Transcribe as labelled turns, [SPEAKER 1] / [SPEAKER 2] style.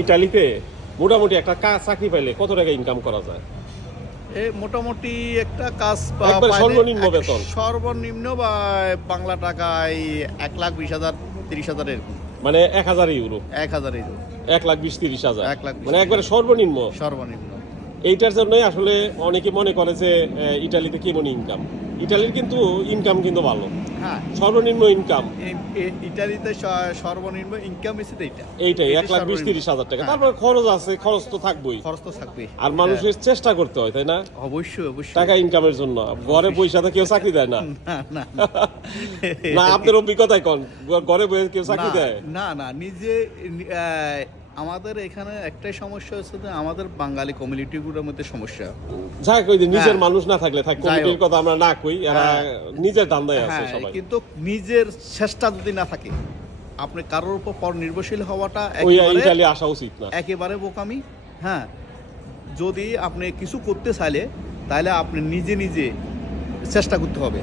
[SPEAKER 1] ইটালিতে মোটামুটি একটা কাজ চাকরি পাইলে কত টাকা ইনকাম করা যায়?
[SPEAKER 2] এ মোটামুটি একটা কাজ
[SPEAKER 1] সর্বনিম্ন বেতন।
[SPEAKER 2] সর্বনিম্ন বা বাংলা টাকায় এক লাখ বিশ হাজার তিরিশ হাজার এরকম।
[SPEAKER 1] মানে এক হাজার ইউরো।
[SPEAKER 2] এক হাজার ইউরো।
[SPEAKER 1] এক লাখ বিশ তিরিশ হাজার।
[SPEAKER 2] এক লাখ
[SPEAKER 1] মানে একবারে সর্বনিম্ন।
[SPEAKER 2] সর্বনিম্ন।
[SPEAKER 1] এইটার জন্যই আসলে অনেকে মনে করে যে ইটালিতে কেমন ইনকাম ইটালির কিন্তু ইনকাম কিন্তু ভালো।
[SPEAKER 2] হ্যাঁ।
[SPEAKER 1] সর্বনিম্ন ইনকাম
[SPEAKER 2] ইটালিতে সর্বনিম্ন ইনকাম এইটা।
[SPEAKER 1] এইটাই এক লাখ বিশ তিরিশ হাজার টাকা।
[SPEAKER 2] হ্যাঁ।
[SPEAKER 1] তারপর খরচ আছে খরচ তো থাকবোই।
[SPEAKER 2] খরচ তো থাকবে
[SPEAKER 1] আর মানুষের চেষ্টা করতে হয় তাই না?
[SPEAKER 2] হ্যাঁ, অবশ্যই অবশ্যই।
[SPEAKER 1] টাকা ইনকামের জন্য। ঘরে পয়সা তো কেউ চাকরি দেয় না।
[SPEAKER 2] না
[SPEAKER 1] আপনার অভিজ্ঞতায় কোন? ঘরে বসে কেউ চাকরি দেয়?
[SPEAKER 2] না না নিজে আমাদের এখানে একটাই সমস্যা হচ্ছে যে আমাদের বাঙালি কমিউনিটিগুলোর মধ্যে সমস্যা।
[SPEAKER 1] যাই কই যে নিজের
[SPEAKER 2] হ্যাঁ।
[SPEAKER 1] মানুষ না থাকলে থাক কমিটির কথা আমরা না কই এরা
[SPEAKER 2] হ্যাঁ।
[SPEAKER 1] নিজের ধান্দায় আছে
[SPEAKER 2] হ্যাঁ
[SPEAKER 1] সবাই।
[SPEAKER 2] কিন্তু নিজের চেষ্টা যদি না থাকে আপনি কারোর উপর পর নির্ভরশীল হওয়াটা একেবারে
[SPEAKER 1] আসা উচিত না।
[SPEAKER 2] একেবারে বোকামি হ্যাঁ। যদি আপনি কিছু করতে চাইলে তাহলে আপনি নিজে নিজে চেষ্টা করতে হবে।